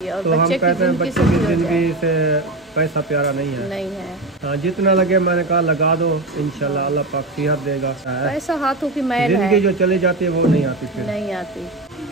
और तो हम कहते हैं बच्चों की ज़िंदगी से पैसा प्यारा नहीं है। हाँ, जितना लगे मैंने कहा लगा दो, इंशाल्लाह अल्लाह पाक सेहत देगा। पैसा हाथों की मैल है, जिंदगी जो चली जाती है वो नहीं आती फिर। नहीं आती।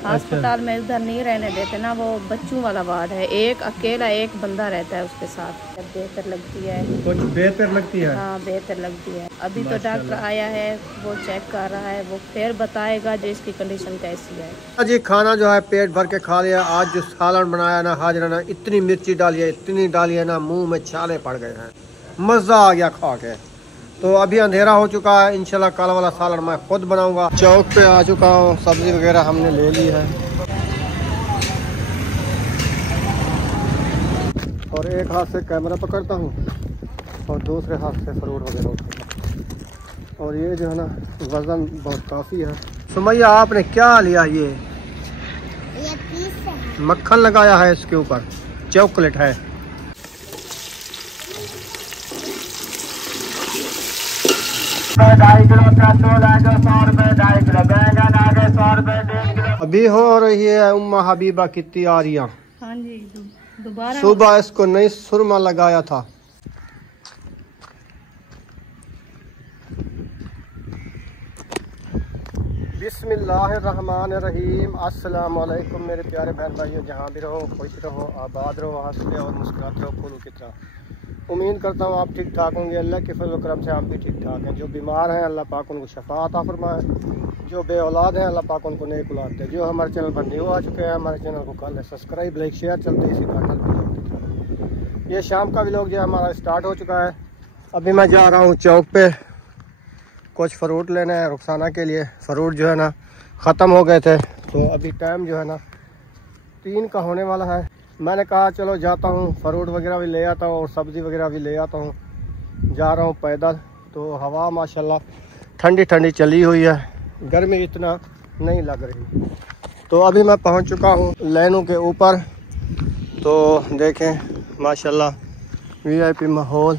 अस्पताल में उधर नहीं रहने देते ना, वो बच्चों वाला वार्ड है, एक अकेला एक बंदा रहता है उसके साथ। बेहतर लगती है, कुछ बेहतर लगती है। हाँ बेहतर लगती है। अभी तो डॉक्टर आया है, वो चेक कर रहा है, वो फिर बताएगा जो इसकी कंडीशन कैसी है। जी खाना जो है पेट भर के खा लिया। आज जो सालन बनाया ना हाजरा ना, इतनी मिर्ची डाली है, इतनी डाली है ना, मुंह में छाले पड़ गए हैं, मज़ा आ गया खा के। तो अभी अंधेरा हो चुका है, इंशाल्लाह कल वाला सालन मैं खुद बनाऊंगा। चौक पे आ चुका हूँ, सब्जी वगैरह हमने ले ली है और एक हाथ से कैमरा पकड़ता हूँ और दूसरे हाथ से फ्रूट वगैरह उठाता हूँ। और ये जो है ना वज़न बहुत काफ़ी है। सुमैया आपने क्या लिया? ये मक्खन लगाया है इसके ऊपर, चॉकलेट है। अभी हो रही है उम्मा हबीबा की तैयारियां। हाँ जी, दोबारा सुबह इसको नई सुरमा लगाया था। बिस्मिल्लाहिर्रहमानिर्रहीम। अस्सलाम वालेकुम मेरे प्यारे बहन भाइयों, जहाँ भी रहो खुश रहो, आबाद रहो, हंसते और मुस्कुराते रहो फूलों की तरह। उम्मीद करता हूँ आप ठीक ठाक होंगे। अल्लाह के फजल करम से हम भी ठीक ठाक हैं। जो बीमार हैं अल्लाह पाक उनको शफा अता फरमाए, जो बे औलाद हैं अल्लाह पाक उनको नेक औलाद दे। जो हमारे चैनल पर न्यू आ चुके हैं, हमारे चैनल को कर लें सब्सक्राइब, लाइक शेयर, चलते इसी तरह। ये शाम का व्लॉग जो हमारा स्टार्ट हो चुका है। अभी मैं जा रहा हूँ चौक पे, कुछ फ्रूट लेना है रुखसाना के लिए। फ्रूट जो है ना ख़त्म हो गए थे, तो अभी टाइम जो है ना 3 का होने वाला है। मैंने कहा चलो जाता हूँ, फ्रूट वगैरह भी ले आता हूँ और सब्ज़ी वगैरह भी ले आता हूँ। जा रहा हूँ पैदल। तो हवा माशाल्लाह ठंडी ठंडी चली हुई है, गर्मी इतना नहीं लग रही। तो अभी मैं पहुँच चुका हूँ लाइनों के ऊपर। तो देखें माशाल्लाह वीआईपी माहौल।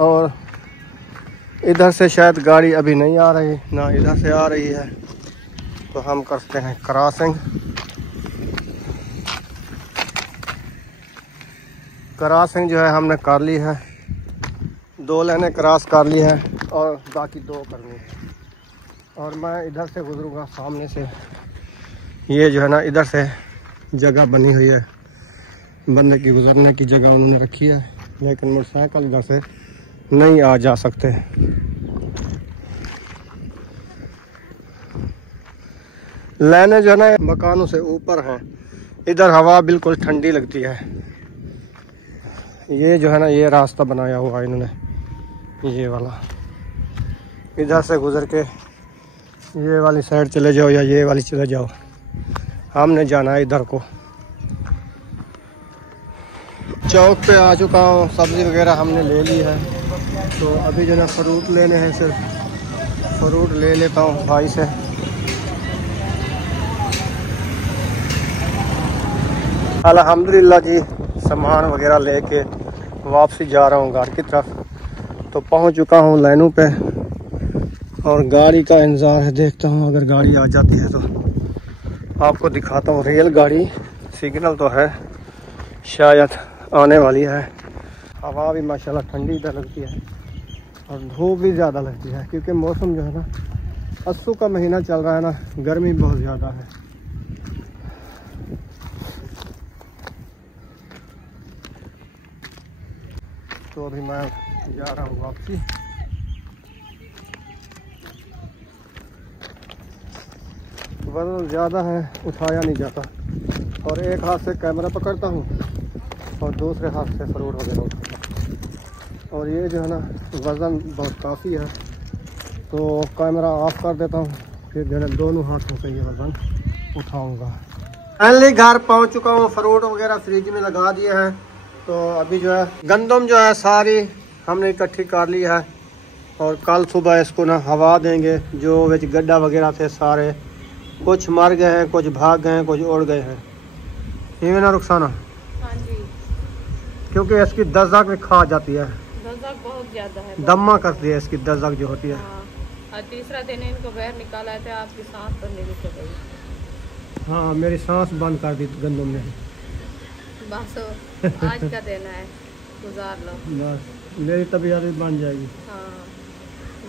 और इधर से शायद गाड़ी अभी नहीं आ रही, ना इधर से आ रही है, तो हम करते हैं क्रॉसिंग। क्रॉसिंग जो है हमने कर ली है, 2 लाइनें क्रॉस कर ली है और बाकी 2 करनी है। और मैं इधर से गुजरूँगा सामने से। ये जो है ना इधर से जगह बनी हुई है, बंदे की गुजरने की जगह उन्होंने रखी है, लेकिन मोटरसाइकिल इधर से नहीं आ जा सकते। लाइनें जो है ना मकानों से ऊपर हैं, इधर हवा बिल्कुल ठंडी लगती है। ये जो है ना ये रास्ता बनाया हुआ इन्होंने, ये वाला। इधर से गुजर के ये वाली साइड चले जाओ या ये वाली चले जाओ, हमने जाना है इधर को। चौक पे आ चुका हूँ, सब्ज़ी वगैरह हमने ले ली है। तो अभी जो है फ्रूट लेने हैं, सिर्फ फ्रूट ले लेता हूँ भाई से। अल्हम्दुलिल्लाह जी, सामान वगैरह लेके वापसी जा रहा हूँ घर की तरफ। तो पहुँच चुका हूँ लाइनों पे और गाड़ी का इंतज़ार है। देखता हूँ अगर गाड़ी आ जाती है तो आपको दिखाता हूँ। रियल गाड़ी, सिग्नल तो है, शायद आने वाली है। हवा भी माशाल्लाह ठंडी इधर लगती है और धूप भी ज़्यादा लगती है, क्योंकि मौसम जो है ना अस्सू का महीना चल रहा है ना, गर्मी बहुत ज़्यादा है। तो अभी मैं जा रहा हूँ वापसी। वज़न ज़्यादा है, उठाया नहीं जाता। और एक हाथ से कैमरा पकड़ता हूँ और दूसरे हाथ से फ्रूट वगैरह उठाता हूँ। और ये जो है ना वज़न बहुत काफ़ी है, तो कैमरा ऑफ कर देता हूँ, फिर जो है दोनों हाथों से ये वज़न उठाऊँगा। फाइनली घर पहुँच चुका हूँ, फ्रूट वगैरह फ्रिज में लगा दिए हैं। तो अभी जो है गंदम जो है सारी हमने इकट्ठी कर ली है और कल सुबह इसको ना हवा देंगे। जो विच गड्ढा वगैरह थे सारे, कुछ मर गए हैं, कुछ भाग गए हैं, कुछ उड़ गए हैं। ये ना रुखसाना? हाँ जी, क्योंकि इसकी दज़क भी खा जाती है, दज़क बहुत ज़्यादा है, दम्मा करती है इसकी दज़क जो होती है। हाँ। और तीसरा दिन इनको बाहर निकाला था, आपकी सांस तो नहीं रुक गई। हाँ मेरी सांस बंद कर दी गंदम ने। बस आज का देना है, गुजार लो। बस मेरी तबीयत भी बन जाएगी। हाँ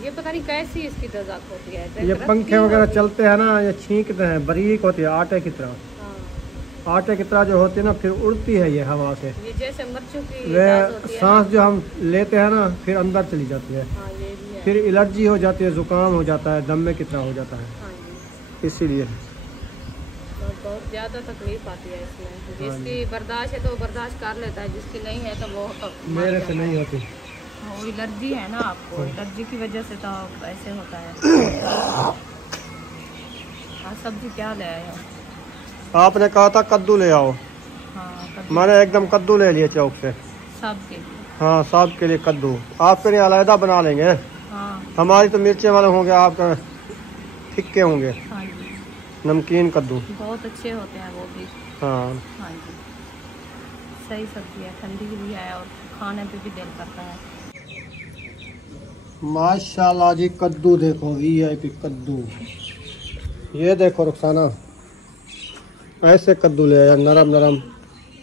ये पता नहीं कैसी इसकी तजाक होती है। ये पंखे वगैरह चलते हैं ना, ये छींकते हैं, बारीक होती है आटे की तरह। हाँ। आटे की तरह जो होती है ना, फिर उड़ती है ये हवा से। ये जैसे मिर्चों की वे होती है सांस जो हम लेते हैं ना, फिर अंदर चली जाती है। हाँ ये भी है। फिर एलर्जी हो जाती है, जुकाम हो जाता है, दमे की तरह हो जाता है। हाँ जी। इसीलिए बहुत ज़्यादा तकलीफ आती है इसमें। जिसकी बर्दाश्त है तो बर्दाश्त कर लेता है, जिसकी नहीं है तो वो मेरे से नहीं होती। वो एलर्जी है ना आपको, एलर्जी की वजह से तो ऐसे होता है। हाँ सब्जी क्या ले आए हो? आपने कहा था कद्दू ले आओ। हाँ कद्दू। मैंने एकदम कद्दू ले लिए चौक से। सब के लिए? हाँ सब के लिए कद्दू। आपके लिए अलहदा बना लेंगे। हाँ हमारी तो मिर्चें वाले होंगे, आपका फिक्के होंगे। हाँ जी नमकीन कद्दू बहुत अच्छे होते हैं वो भी। हाँ हाँ जी सही सब्जी है, ठंडी भी है और खाने पे भी दिल करता है। माशाल्लाह जी कद्दू देखो, VIP कद्दू। ये देखो रुखसाना, ऐसे कद्दू ले आया नरम नरम,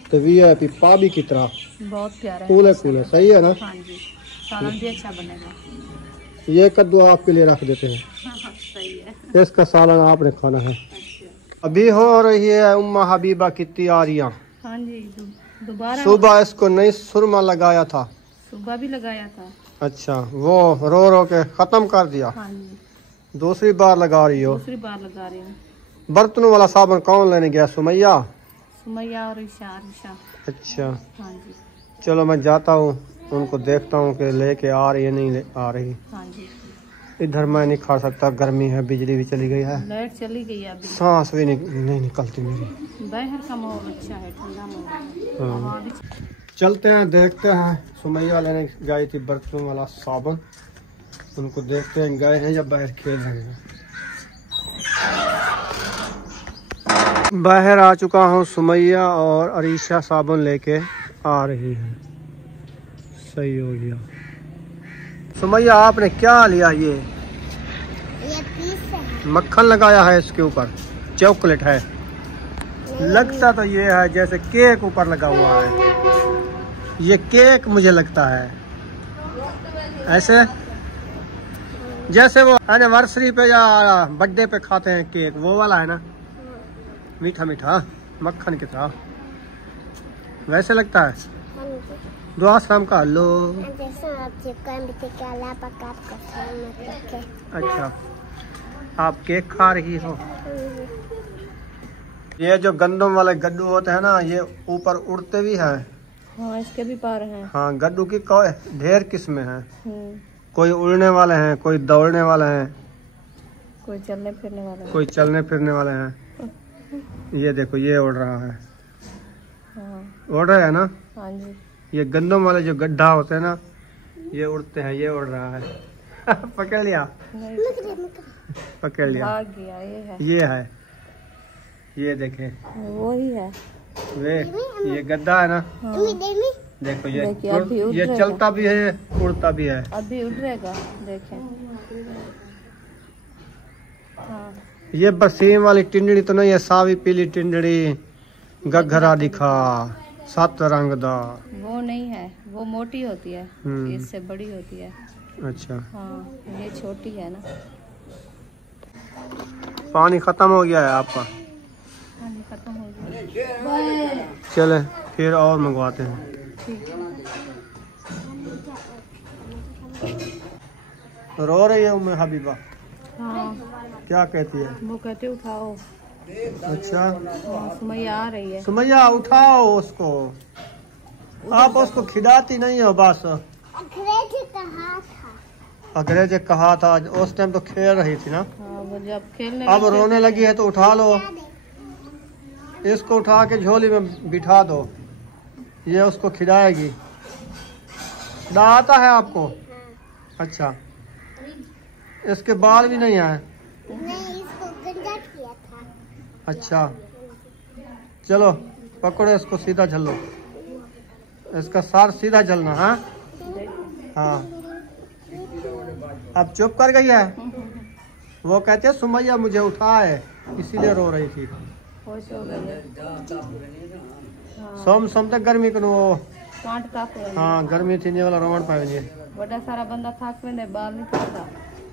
तो VIP पाबी की तरह बहुत प्यारा है। कूले कूले, सही है ना? हाँ जी सालन भी अच्छा बनेगा। ये कद्दू आपके लिए रख देते हैं। हाँ, सही है। इसका सालन आपने खाना है। अच्छा। अभी हो रही है उम्मा हबीबा की तैयारियां। हाँ जी दोबारा सुबह इसको नई सुरमा लगाया था। सुबह भी लगाया था। अच्छा वो रो रो के खत्म कर दिया। हाँ जी दूसरी बार लगा रही हो। दूसरी बार लगा रही हूँ। बर्तनों वाला साबुन कौन लेने गया? सुमैया। सुमैया और ईशा। अच्छा हाँ जी चलो मैं जाता हूँ, उनको देखता हूँ कि लेके आ रही है नहीं ले आ रही। हाँ जी इधर मैं नहीं खा सकता, गर्मी है, बिजली भी चली गई है, लाइट चली गई है अभी। सांस भी नहीं निकलती मेरी। बाहर का माहौल अच्छा है, ठंडा माहौल है। हाँ। हवा भी चलते हैं देखते हैं। सुमैया लेने गई थी बर्तनों वाला साबुन, उनको देखते हैं गए हैं या बाहर खेल रहे हैं। बाहर आ चुका हूँ, सुमैया और अरीशा साबुन लेके आ रही है। सही हो गया। सुमैया आपने क्या लिया? ये मक्खन लगाया है इसके ऊपर, चॉकलेट है। लगता तो ये है जैसे केक ऊपर लगा हुआ है, ये केक मुझे लगता है ऐसे जैसे वो एनिवर्सरी पे या बर्थडे पे खाते हैं केक, वो वाला है ना, मीठा मीठा मक्खन की तरह वैसे लगता है। दुआ शाम का लो। अच्छा आप केक खा रही हो। ये जो गंदम वाले गड्ढू होते हैं ना, ये ऊपर उड़ते भी हैं। हाँ इसके भी पार हैं। हाँ गड्ढू की ढेर किस्में हैं। कोई उड़ने वाले हैं, कोई दौड़ने वाले हैं, कोई चलने फिरने वाला है। कोई चलने फिरने वाले हैं। ये देखो ये उड़ रहा है। हाँ। उड़ रहा है ना? हाँ जी ये गंदम वाले जो गड्ढा होते हैं ना, ये उड़ते हैं, ये उड़ रहा है। पकड़ लिया? पकड़ लिया। भाग गया। ये है ये देखे वही है वे, ये गड्ढा है ना। हाँ। देखो ये अभी उड़ ये रहेगा। चलता भी है, उड़ता भी है। अभी उड़ रहेगा देखें। हाँ ये बरसीम वाली टिंडड़ी तो नहीं है, सावी पीली टिंडड़ी गघरा दिखा सात रंग दा। वो नहीं है, वो मोटी होती है, इससे बड़ी होती है। अच्छा हाँ ये छोटी है ना। पानी खत्म हो गया है आपका? पानी खत्म हो गया। चले फिर और मंगवाते हैं। रो रही है उम्मे हबीबा? हाँ क्या कहती है? वो कहते उठाओ। अच्छा सुमैया आ रही है। सुमैया उठाओ उसको, आप उसको खिलाती नहीं हो बस। अंग्रेज कहा था, उस टाइम तो खेल रही थी ना। हाँ वो जब खेलने अब रोने लगी है तो उठा लो, इसको उठा के झोली में बिठा दो, ये उसको खिलाएगी। आता है आपको? अच्छा इसके बाल भी नहीं आए? नहीं, इसको गंदा किया था। अच्छा चलो पकड़ो इसको, सीधा झलो, इसका सार सीधा झलना। हाँ हाँ अब चुप कर गई है। वो कहते हैं सुमैया मुझे उठाए, इसीलिए रो रही थी। खुश हो गए। सोम तक गर्मी करो कांट ताप हाँ गर्मी थी वाला रोड पाएंगे बड़ा सारा बंदा थक पे बाहर नहीं करता।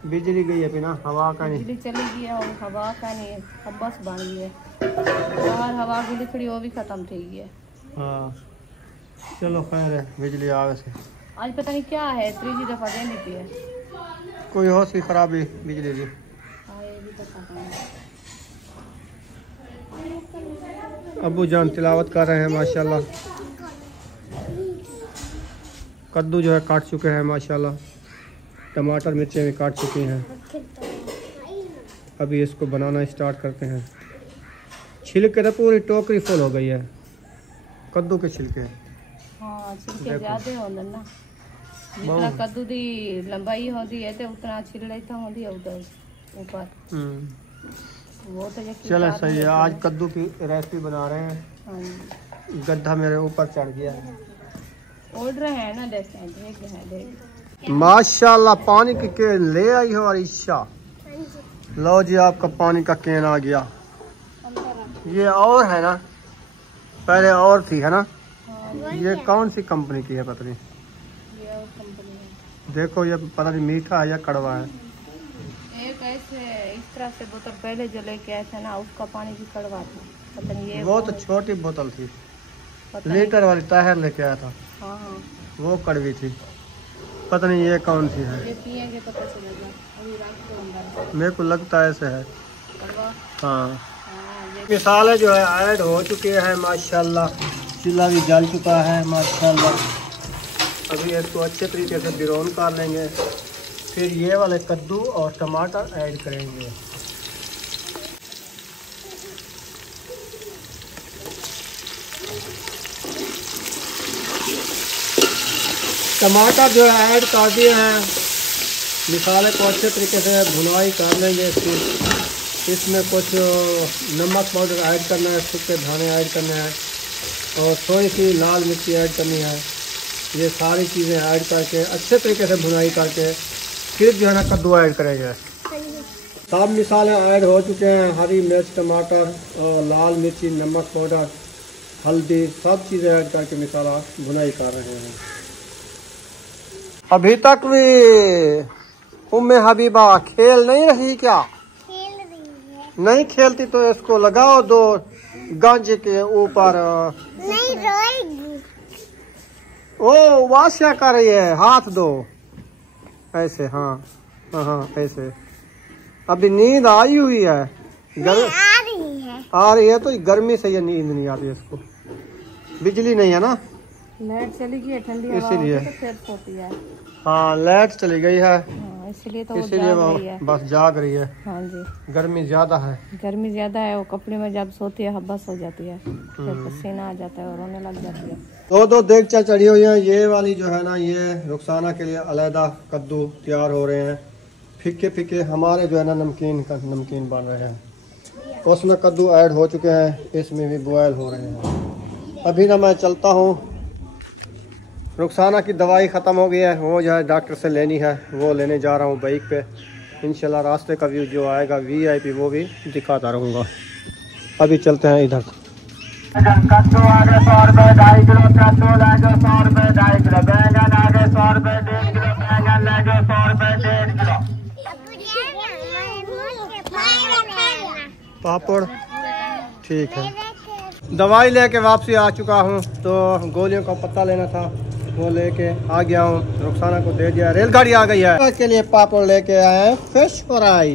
बिजली गई है बिना हवा का नहीं बिजली चली गई है और हवा का नहीं बस बन गई है बाहर हवा की लिखड़ी वो भी खत्म थी गई है। हाँ चलो खैर है बिजली आ वैसे आज पता नहीं क्या है तीसरी दफा देनी थी है कोई हो सी खराबी बिजली की। हाँ ये भी तो पता नहीं। अबू जान तिलावत कर रहे हैं माशाल्लाह। कद्दू जो है काट चुके हैं माशाल्लाह। टमाटर मिर्चें भी काट चुकी हैं। अभी इसको बनाना स्टार्ट करते हैं। छिलके तो पूरी टोकरी फुल हो गई है कद्दू के छिलके। हाँ छिलके ज्यादा होंगे ना जितना कद्दू दी लंबाई होती है तो उतना छिलड़ा तो होती है उधर ऊपर। वो तो चलो सही है। आज कद्दू की रेसिपी बना रहे हैं। हाँ गड्ढा मेरे ऊपर चढ़ गया है। ओढ़ रहे हैं ना देख माशाल्लाह पानी की केन ले आई हो अरीशा। लो जी आपका पानी का केन आ गया। ये और है ना पहले और थी है ना। ये कौन सी कंपनी की है पता नहीं। ये और कंपनी है। देखो ये पता नहीं मीठा है या कड़वा है। एक ऐसे इस तरह से बोतल पहले जो लेके आए थे ना उसका पानी भी कड़वा था पता नहीं। ये वो तो छोटी बोतल थी लीटर वाली ताहर लेके आया था। हाँ हाँ वो कड़वी थी पता नहीं ये कौन सी है। ये पिएंगे पता चलेगा अभी रात को अंदर मेरे को लगता है ऐसे है। कड़वा। हाँ हाँ मिसाले जो है ऐड हो चुके हैं माशाल्लाह। चूल्हा भी जल चुका है माशाल्लाह। अभी इसको अच्छे तरीके से बिरौन कर लेंगे फिर ये वाले कद्दू और टमाटर ऐड करेंगे। टमाटर जो है ऐड कर दिए हैं। मिसाले को अच्छे तरीके से भुनाई कर लेंगे। फिर इसमें कुछ नमक पाउडर ऐड करना है सूखे धाने ऐड करने हैं और थोड़ी सी लाल मिर्ची ऐड करनी है। ये सारी चीज़ें ऐड करके अच्छे तरीके से भुनाई करके फिर जो है ना कद्दू ऐड करेंगे। सब मिसाले ऐड हो चुके हैं। हरी मिर्च टमाटर और लाल मिर्ची नमक पाउडर हल्दी सब चीज़ें ऐड करके मिसाला भुनाई कर रहे हैं। अभी तक भी उम्मे हबीबा खेल नहीं रही क्या? खेल रही है। नहीं खेलती तो इसको लगाओ दो गंज के ऊपर। नहीं रोएगी। ओ वाशा कर रही है हाथ दो ऐसे। हाँ हाँ हाँ ऐसे। अभी नींद आई हुई है आ रही है तो गर्मी से ये नींद नहीं आती इसको। बिजली नहीं है ना लाइट चली गई है ठंडी इसीलिए तो फिर सोती है। हाँ लाइट चली गई है इसलिए तो इसीलिए वो बस जाग रही है। हाँ जी गर्मी ज्यादा है। गर्मी ज्यादा है वो कपड़े में जब सोती है हब्बस हो जाती है फिर पसीना आ जाता है और रोने लग जाती है। दो देगचा चढ़ी हुई है। ये वाली जो है ना ये रुखसाना के लिए अलहदा कद्दू तैयार हो रहे हैं। फीके फीके हमारे जो है ना नमकीन बन रहे हैं। उसमें कद्दू ऐड हो चुके हैं। इसमें भी बॉयल हो रहे हैं। अभी ना मैं चलता हूँ। रुखसाना की दवाई ख़त्म हो गई है वो जो है डॉक्टर से लेनी है वो लेने जा रहा हूँ बाइक पे। इंशाल्लाह रास्ते का व्यू जो आएगा VIP वो भी दिखाता रहूँगा। अभी चलते हैं इधर। कद्दू आगे 100 रुपए 2.5 किलो कद्दू लेके 100 रुपए 2.5 किलो बैंगन आगे 100 रुपए 1.5 किलो बैंगन लेके 100 रुपए 1.5 किलो। पापड़ ठीक है। दवाई लेके वापसी आ चुका हूँ तो गोलियों का पत्ता लेना था वो लेके आ गया हूँ। रुखसाना को दे दिया। रेलगाड़ी आ गई है। इसके लिए पापड़ लेके आए हैं फिश फ्राई।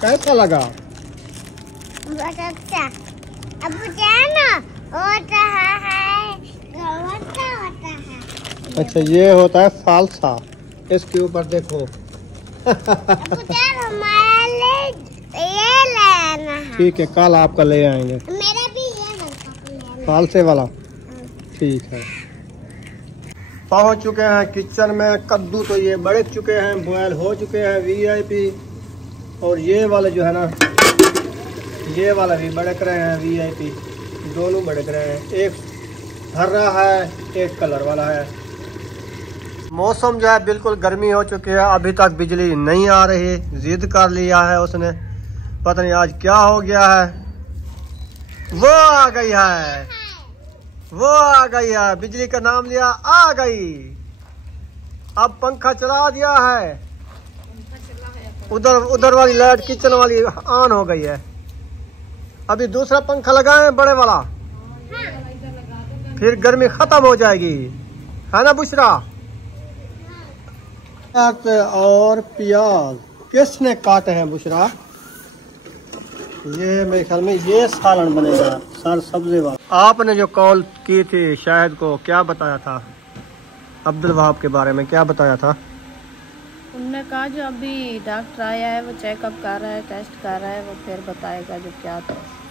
कैसा लगा? बहुत अच्छा। अब जाना होता है। अच्छा ये होता है फालसा। इसके ऊपर देखो ये लेना है। ठीक है कल आपका ले आएंगे। मेरा भी ये फालसे वाला ठीक है। पहुंच चुके हैं किचन में। कद्दू तो ये बड़क चुके हैं बॉयल हो चुके हैं VIP। और ये वाले जो है ना ये वाला भी बड़क रहे हैं VIP। दोनों बड़क रहे हैं। एक हरा है एक कलर वाला है। मौसम जो है बिल्कुल गर्मी हो चुकी है। अभी तक बिजली नहीं आ रही। जिद कर लिया है उसने पता नहीं आज क्या हो गया है। वो आ गई है, वो आ गई है, बिजली का नाम लिया, आ गई। अब पंखा चला दिया है, उधर उधर वाली लाइट किचन वाली ऑन हो गई है। अभी दूसरा पंखा लगाएं बड़े वाला, फिर गर्मी खत्म हो जाएगी, है ना बुशरा? और प्याज किसने काटे हैं बुशरा? ये मेरे ख्याल में ये सालन बनेगा, सर सब्जी वाला। आपने जो कॉल की थी शायद को, क्या बताया था अब्दुल वहाब के बारे में, क्या बताया था? उन्होंने कहा जो अभी डॉक्टर आया है वो चेकअप कर रहा है, टेस्ट कर रहा है, वो फिर बताएगा जो क्या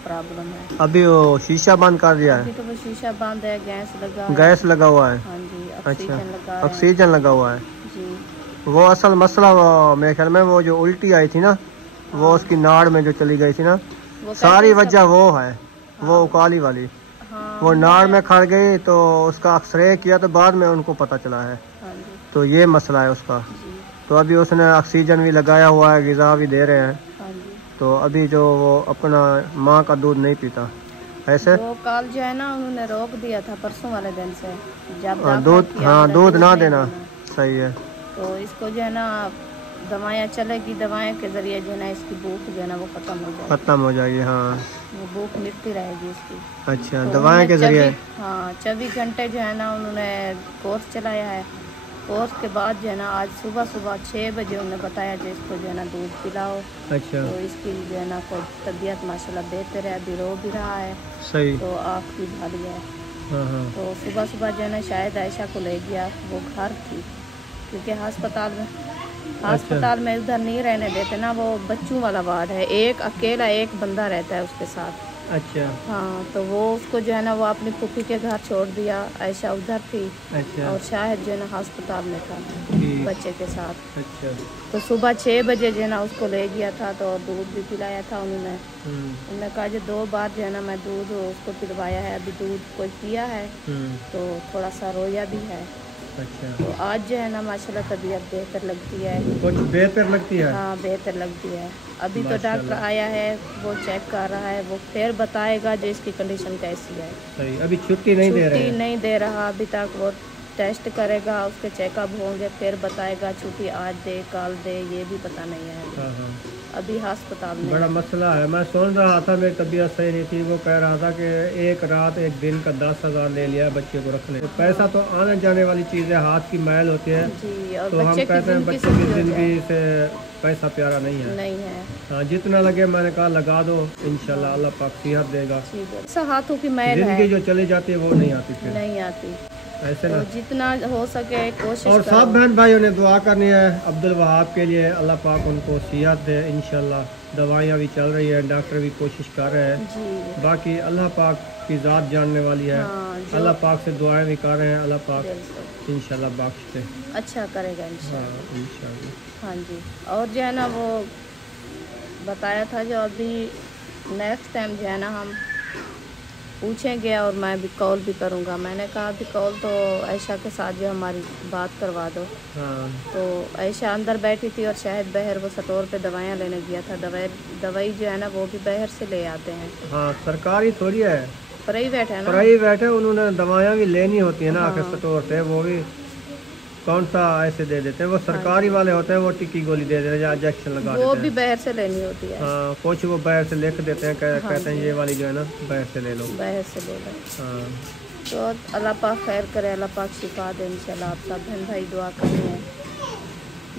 प्रॉब्लम है। अभी वो शीशा बंद कर दिया है? अभी तो वो शीशा बंद है, गैस लगा हुआ है। हाँ जी, अच्छा, ऑक्सीजन लगा हुआ है जी। वो असल मसला मेरे ख्याल में वो जो उल्टी आई थी ना, वो उसकी नाड़ में जो चली गई थी ना, सारी वजह वो है। वो काली वाली, हाँ, वो नाड़ में खड़ गई तो उसका एक्सरे किया तो बाद में उनको पता चला है। हाँ तो ये मसला है उसका। तो अभी उसने ऑक्सीजन भी लगाया हुआ है, गिजा भी दे रहे हैं। हाँ जी। तो अभी जो वो अपना माँ का दूध नहीं पीता ऐसे, वो कल जो है ना उन्होंने रोक दिया था परसों वाले दिन से, जब दूध, हाँ दूध ना देना, सही है। तो इसको जो है ना दवाइयाँ चलेगी, दवाइयों के जरिए जो है ना इसकी भूख जो है ना वो खत्म हो जाएगी। हाँ, वो भूख मिटती रहेगी इसकी। अच्छा, तो दवाइयों के जरिए? हाँ, 24 घंटे जो है ना उन्होंने कोर्स चलाया है। कोर्स के बाद जो है ना आज सुबह 6 बजे उन्होंने बताया जो इसको जो है ना दूध पिलाओ। अच्छा। तो इसकी जो है ना कोई तबीयत माशाल्लाह बेहतर है, अभी रो भी रहा है। सही। तो आँख भी भारी है। हाँ। तो सुबह जो है ना शायद आयशा को ले गया, वो घर थी क्योंकि अस्पताल में उधर नहीं रहने देते ना, वो बच्चों वाला वार्ड है, एक अकेला एक बंदा रहता है उसके साथ। अच्छा। हाँ, तो वो उसको जो है ना वो अपनी फूफी के घर छोड़ दिया, आयशा उधर थी। अच्छा। और शायद जो है ना अस्पताल में था बच्चे के साथ। अच्छा। तो सुबह 6 बजे जो है ना उसको ले गया था, तो दूध भी पिलाया था उन्होंने। उन्होंने कहा जो 2 बार जो है ना मैं दूध उसको पिलवाया है, अभी दूध कोई पिया है तो थोड़ा सा रोया भी है। अच्छा। तो आज जो है ना माशाल्लाह तबीयत बेहतर लगती है। कुछ बेहतर लगती है? हाँ, बेहतर लगती है। अभी तो डॉक्टर आया है, वो चेक कर रहा है, वो फिर बताएगा जो इसकी कंडीशन कैसी है। सही। अभी छुट्टी नहीं दे रहा अभी तक, वो टेस्ट करेगा, उसके चेकअप होंगे, फिर बताएगा छुट्टी आज दे कल दे, ये भी पता नहीं है। हाँ। अभी अस्पताल में बड़ा मसला है। मैं सुन रहा था, मेरी तबीयत सही नहीं थी, वो कह रहा था कि एक रात एक दिन का 10,000 ले लिया बच्चे को रखने। तो पैसा तो आने जाने वाली चीज़ है, हाथ की मैल होती है जी। और तो हम कहते हैं बच्चे की जिंदगी से पैसा प्यारा नहीं है। हाँ, जितना लगे मैंने कहा लगा दो, इंशाल्लाह अल्लाह पाक सेहत देगा। हाथों की मैल जिंदगी जो चली जाती है वो नहीं आती, फिर नहीं आती। ऐसे ना, तो जितना हो सके कोशिश। और सब बहन भाइयों ने दुआ करनी है अब्दुल वहाब के लिए, अल्लाह पाक उनको सेहत दे इंशाल्लाह। दवाइयाँ भी चल रही है, डॉक्टर भी कोशिश कर रहे हैं। बाकी अल्लाह पाक की ज़ात जानने वाली है। अल्लाह पाक से दुआएं भी कर रहे हैं, अल्लाह पाक इंशाल्लाह बख्श दे, अच्छा करेगा इंशाल्लाह। हाँ जी। और जो है ना वो बताया था जो अभी नेक्स्ट टाइम जो है ना हम पूछेंगे और मैं भी कॉल भी करूँगा। मैंने कहा अभी कॉल तो आयशा के साथ जो हमारी बात करवा दो। हाँ। तो आयशा अंदर बैठी थी और शायद बहर वो स्टोर पे दवाइयाँ लेने गया था। दवाई जो है ना वो भी बहर से ले आते हैं। हाँ, सरकारी थोड़ी है, प्राइवेट है ना, प्राइवेट है। उन्होंने दवाइयाँ भी लेनी होती है ना आके स्टोर से, वो भी कौन सा ऐसे दे देते हैं। वो सरकारी वाले होते हैं, वो टिक्की गोली दे देते हैं या इंजेक्शन लगा देते हैं, वो भी बाहर से लेनी होती है। हाँ, कुछ वो बाहर से लिख देते हैं, कहते हैं ये वाली जो है ना बाहर से ले लो, बाहर से ले लो। हाँ। तो अल्लाह पाक खैर करे, अल्लाह पाक शिफा दे इंशाल्लाह। आप सब बहन भाई दुआ करनी है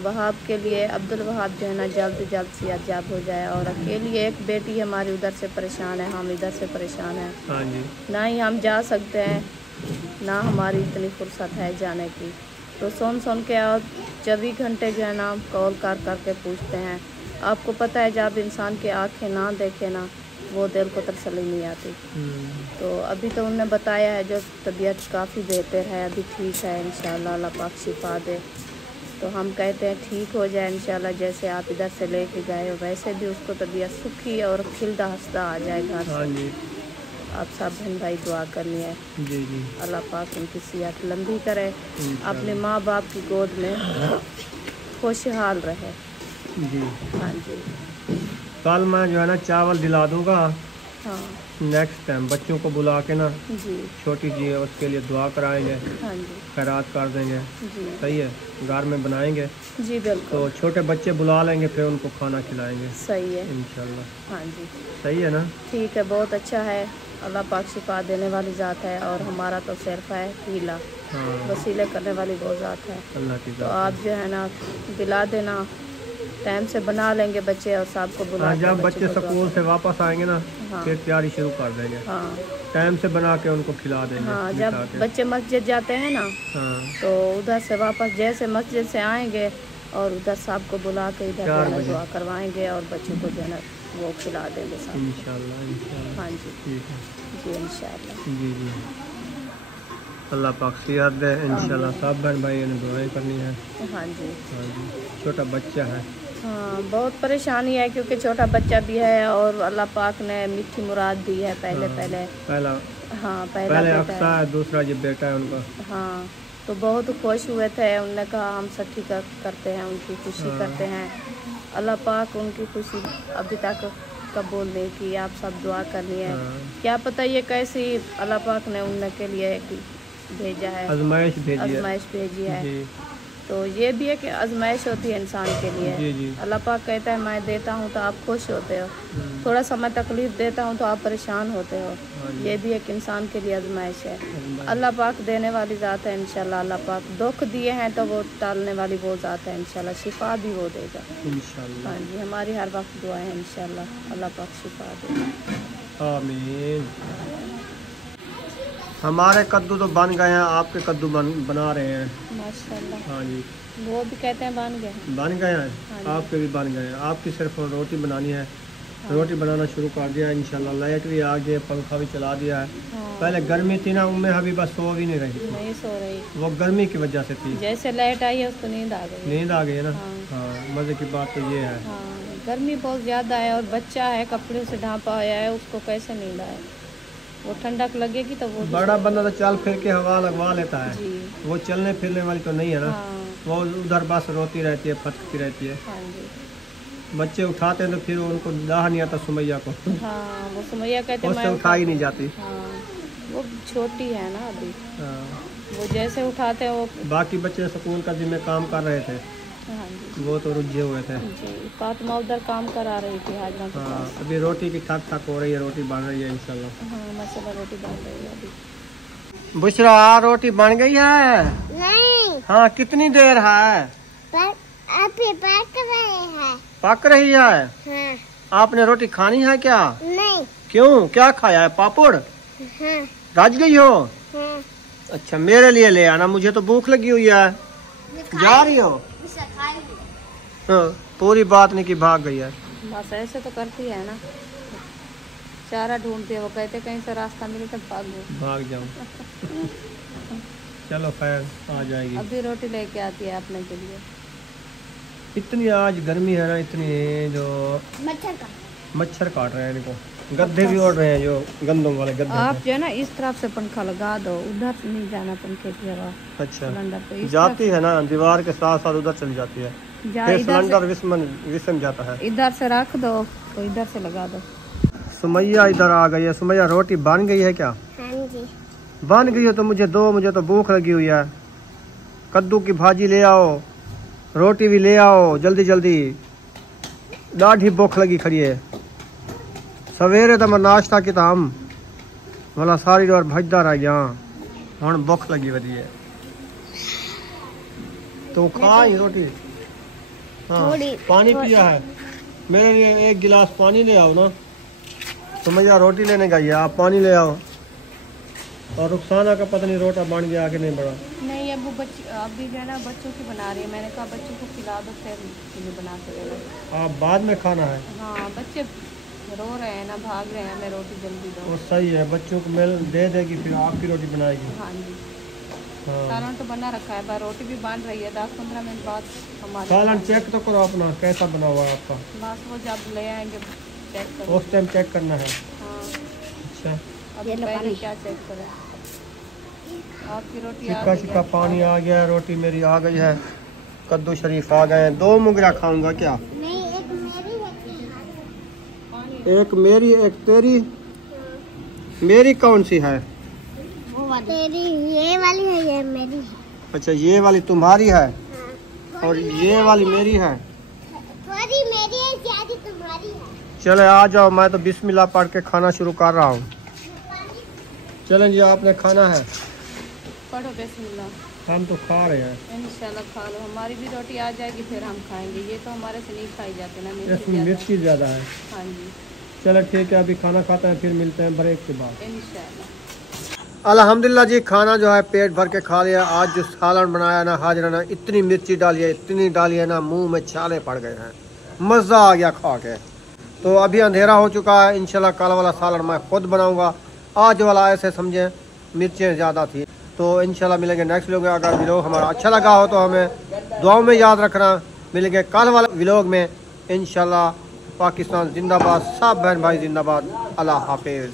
वहाब के लिए, अब्दुल वहाब जो है ना जल्द सेहत याब हो जाए। और अकेली एक बेटी हमारी उधर से परेशान है, हम इधर से परेशान हैं। हाँ जी। ना ही हम जा सकते हैं, ना हमारी इतनी फुर्सत है जाने की। तो सुन के और 24 घंटे जो है ना कॉल करके पूछते हैं। आपको पता है जब इंसान की आंखें ना देखे ना, वो दिल को तसल्ली नहीं आती। तो अभी तो उन्होंने बताया है जो तबीयत काफ़ी बेहतर है, अभी ठीक है इंशाल्लाह, अल्लाह पाक शिफा दे। तो हम कहते हैं ठीक हो जाए इंशाल्लाह, जैसे आप इधर से लेके गए हो वैसे भी उसको तबीयत सुखी और खिलता हंसता आ जाए घर से। आप सब बहन भाई दुआ करनी है जी। अल्लाह पाक उनकी सेहत लंबी करे, अपने माँ बाप की गोद में खुशहाल रहे जी। हाँ जी। कल मैं जो है ना चावल दिला दूंगा, हाँ नेक्स्ट टाइम बच्चों को बुला के ना, जी। छोटी जी है उसके लिए दुआ कराएंगे, हाँ जी खैरात कर देंगे। जी सही है, घर में बनाएंगे जी बिल्कुल तो छोटे बच्चे बुला लेंगे, फिर उनको खाना खिलाएंगे सही है। इंशाल्लाह। हाँ जी सही है ना? ठीक है, बहुत अच्छा है। अल्लाह पाक शिफा देने वाली ज़ात है और हमारा तो सिर्फ है हीला, हाँ, वसीले करने वाली वो ज़ात है। अल्लाह की तो ज़ात आप जो है ना दिला देना, टाइम से बना लेंगे बच्चे और साहब को बुला के जब बच्चे को दुआ स्कूल से वापस आएंगे ना, हाँ। फिर तैयारी शुरू कर देंगे, हाँ टाइम से बना के उनको खिला देंगे। हाँ, बिठा जब के। बच्चे मस्जिद जाते हैं ना, हाँ, तो उधर से वापस जैसे मस्जिद से आएंगे और उधर साहब को बुला के इधर 4 जो है ना बजे। दुआ करवाएंगे और बच्चों को जो है ना वो खिला देंगे साहब। इंशाल्लाह इंशाल्लाह। हाँ जी ठीक है जी इंशाल्लाह। जी जी। अल्लाह पाक सेहत दे इंशाल्लाह। सब बहन भाई ने दुआएं करनी है। हाँ जी हाँ जी, छोटा बच्चा है। हाँ, बहुत परेशानी है क्योंकि छोटा बच्चा भी है और अल्लाह पाक ने मीठी मुराद दी है पहले हाँ, पहले। पहला हाँ पहले बेटा अक्सा है। है, दूसरा ये बेटा है उनका। हाँ, तो बहुत खुश हुए थे। उन्होंने कहा हम सठी करते हैं, उनकी खुशी हाँ। करते हैं। अल्लाह पाक उनकी खुशी अभी तक कबूल नहीं की। आप सब दुआ करनी है। हाँ। क्या पता ये कैसी अल्लाह पाक ने उनके लिए भेजा है, आजमाइश भेजी है। आजमाइश भेजी है। जी तो ये भी है कि आजमाइश होती है इंसान के लिए। जी जी। अल्लाह पाक कहता है मैं देता हूँ तो आप खुश होते हो, थोड़ा सा मैं तकलीफ देता हूँ तो आप परेशान होते हो। हाँ जी। ये भी एक इंसान के लिए आजमाइश है। आजमाइश। अल्लाह पाक देने वाली ज़ात है इंशाल्लाह। अल्लाह पाक दुख दिए हैं तो वो टालने वाली वो ज़ात है इंशाल्लाह। शिफा भी वो देगा इंशाल्लाह। हाँ जी। हमारी हर वक्त दुआ है इंशाल्लाह अल्लाह पाक शिफा देगा। आमीन। हमारे कद्दू तो बन गए हैं, आपके कद्दू बना रहे हैं। माशाल्लाह। हाँ जी, वो भी कहते हैं बन गए। बन गए हाँ हैं, जी। आपके भी बन गए हैं। आपकी सिर्फ रोटी बनानी है। रोटी बनाना शुरू कर दिया इंशाल्लाह। लाइट भी आ गई, पंखा भी चला दिया है। हाँ, पहले गर्मी थी ना, उम्मे हबीबा सो भी नहीं रही थी, नहीं सो रही। वो गर्मी की वजह से थी। जैसे लाइट आई है उसको नींद आ गई। नींद आ गई है ना। हाँ। हाँ, मज़े की बात तो ये है। हाँ, गर्मी बहुत ज़्यादा है और बच्चा है कपड़े से ढांपा हुआ है, उसको कैसे नींद आए। वो ठंडक लगेगी तो वो भी बड़ा बंदा तो चल फिर के हवा लगवा लेता है, जी। वो चलने फिरने वाली तो नहीं है ना। हाँ वो उधर बस रोती रहती है, फटकती रहती है। हाँ जी। बच्चे उठाते हैं तो फिर उनको दाह नहीं आता सुमैया को, हाँ, वो सुमैया कहते उससे मैं उठाई नहीं जाती। हाँ, वो छोटी है ना अभी, हाँ। वो जैसे उठाते हैं वो। बाकी बच्चे स्कूल का जिम्मे काम कर रहे थे, हाँ जी वो तो रुझे हुए थे। जी। फातिमा उधर काम करा रही थी हाजमा के हाँ, पास। अभी रोटी की ठक ठक हो रही है, रोटी बन रही है इंशाल्लाह। हाँ, मसाला रोटी बन रही है अभी। बुशरा, रोटी बन गई है? नहीं, हाँ, कितनी देर है? पर अभी पक रहे हैं। पक रही है। हाँ, आपने रोटी खानी है क्या? नहीं, क्यों, क्या खाया है? पापड़ हाँ, रज गई हो? हाँ। अच्छा, मेरे लिए ले आना, मुझे तो भूख लगी हुई है। जा रही हो? हाँ, पूरी बात नहीं की भाग गई है। बस ऐसे तो करती है ना, चारा ढूंढती है। वो कहते कहीं से रास्ता मिले तो भाग जाऊँ। चलो खैर, आ जाएगी। अभी रोटी लेके आती है अपने के लिए। इतनी आज गर्मी है ना, इतनी जो मच्छर काट रहे हैं इनको। गद्दे भी ओढ़ रहे हैं, जो गंदों वाले गद्दे आप हैं। जो है ना इस तरफ से पंखा लगा दो, उधर से नहीं जाना पंखे की हवा अच्छा, सिलेंडर पे। इस जाती है ना, दीवार के साथ साथ उधर चली जाती है, तरफ जा, फिर इधर सिलेंडर विसम जाता है। से इधर से रख दो तो इधर से लगा दो। सुमैया इधर आ गई है। सुमैया, रोटी बन गई है क्या? हाँ जी। बन गई है तो मुझे दो, मुझे तो भूख लगी हुई है। कद्दू की भाजी ले आओ, रोटी भी ले आओ, जल्दी जल्दी। दाढ़ी भूख लगी खड़ी है। सवेरे तो मैं नाश्ता किया हम वाला सारी रात भजदा रह गया, हुण भूख लगी वधी है तो खा ही रोटी। हाँ, पानी पिया है। मेरे लिए 1 गिलास पानी ले आओ ना। सुमैया रोटी लेने गई है, आप पानी ले आओ। और रुखसाना का पता नहीं रोटा बन गया कि नहीं बड़ा। नहीं, अब वो बच्चे अभी जो है ना बच्चों की बना रही है। मैंने कहा बच्चों को खिला दो फिर मुझे बना के देना। आप बाद में खाना है? हाँ, बच्चे रो रहे हैं ना, भाग रहे हैं, मैं रोटी जल्दी दो। वो सही है, बच्चों को मिल दे देगी फिर आपकी रोटी बनाएगी। हाँ जी, हाँ, सालन तो बना रखा है, पर रोटी भी बन रही है। 10-15 मिनट बाद हमारे सालन चेक तो करो अपना कैसा बना हुआ है आपका। बस वो जब ले आएंगे चेक करो। उस टाइम चेक करना है। हाँ, अच्छा, अभी पहले क्या चेक करें। आपकी रोटी आ चिक्का गई चिक्का है। पानी आ गया है, रोटी मेरी आ गई है, कद्दू शरीफ आ गए हैं। 2 मुंगरा खाऊंगा क्या? नहीं, एक मेरी है। एक मेरी, एक तेरी। मेरी कौन सी है? वो वाली तेरी, ये वाली है, ये मेरी है। अच्छा, ये वाली तुम्हारी है हाँ। और ये वाली मेरी है। थोड़ी मेरी है, ज्यादा तुम्हारी है। चले आ जाओ, मैं तो बिस्मिल्लाह पढ़ के खाना शुरू कर रहा हूँ। चलें जी, आपने खाना है? पढ़ो बिस्मिल्लाह। हम तो खा रहे हैं। इंशाल्लाह खा लो, हमारी भी रोटी आ जाएगी फिर हम खाएंगे। ये तो हमारे से नहीं खाई जाती ना, मिर्ची इसमें ज़्यादा। मिर्ची ज़्यादा है। हाँ जी, चलो ठीक है, अभी खाना खाते हैं, फिर मिलते हैं ब्रेक के बाद। इंशाल्लाह। अल्हम्दुलिल्लाह जी, खाना जो है पेट भर के खा लिया। आज जो सालन बनाया ना हाजराना, इतनी मिर्ची डाली है, इतनी डाली है ना, मुंह में छाले पड़ गए हैं। मज़ा आ गया खा के। तो अभी अंधेरा हो चुका है, इंशाल्लाह कल वाला सालन मैं खुद बनाऊंगा। आज वाला ऐसे समझें मिर्चें ज़्यादा थी। तो इंशाल्लाह मिलेंगे नेक्स्ट व्लॉग में। अगर व्लॉग हमारा अच्छा लगा हो तो हमें दुआओं में याद रखना। मिलेंगे कल वाले व्लॉग में इंशाल्लाह। पाकिस्तान जिंदाबाद, सब बहन भाई जिंदाबाद। अल्लाह हाफिज़।